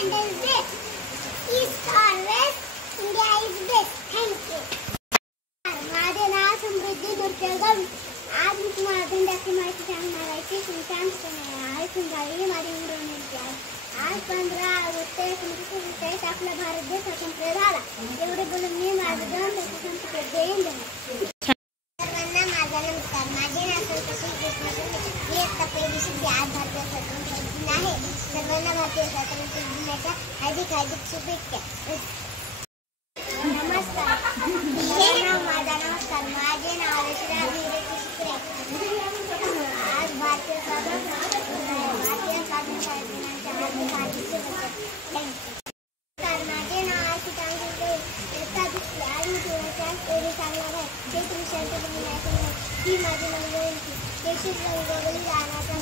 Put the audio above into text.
Independence Day. East or West, India is best. Thank you. माझे नाव समृद्धी दुर्गम. आज मी तुम्हाला झेंड्याची माहिती सांगणार आहे. ती माझी मिरवणूक आहे. आज 15 ऑगस्ट 1947 आपला भारत देश स्वतंत्र झाला. एवढे बोलून मी माझे 2 मिनिट संपते. जय हिंद. सर्वांना माझा नमस्कार. माझे नाव संतोषी देशमुख. मी आता पहिली शिकते. आज भारतीय स्वातंत्र्य दिन आहे. सर्वांना भारतीय स्वातंत्र्य दिनाच्या हार्दिक शुभेच्छा. नमस्कार. माझा नमस्कार. माझे नाव रशिरा वीरची शुक्रे. आज भारतीय स्वातंत्र्य दिनाच्या हार्दिक शुभेच्छा. माझे नाव आशिकांची दिसते. आज मी तुमच्या स्टोरी सांगणार आहे. ते कृष्णांच्या बघण्याचं ही माझी नवरी. ते शिवरंगवली रानाचा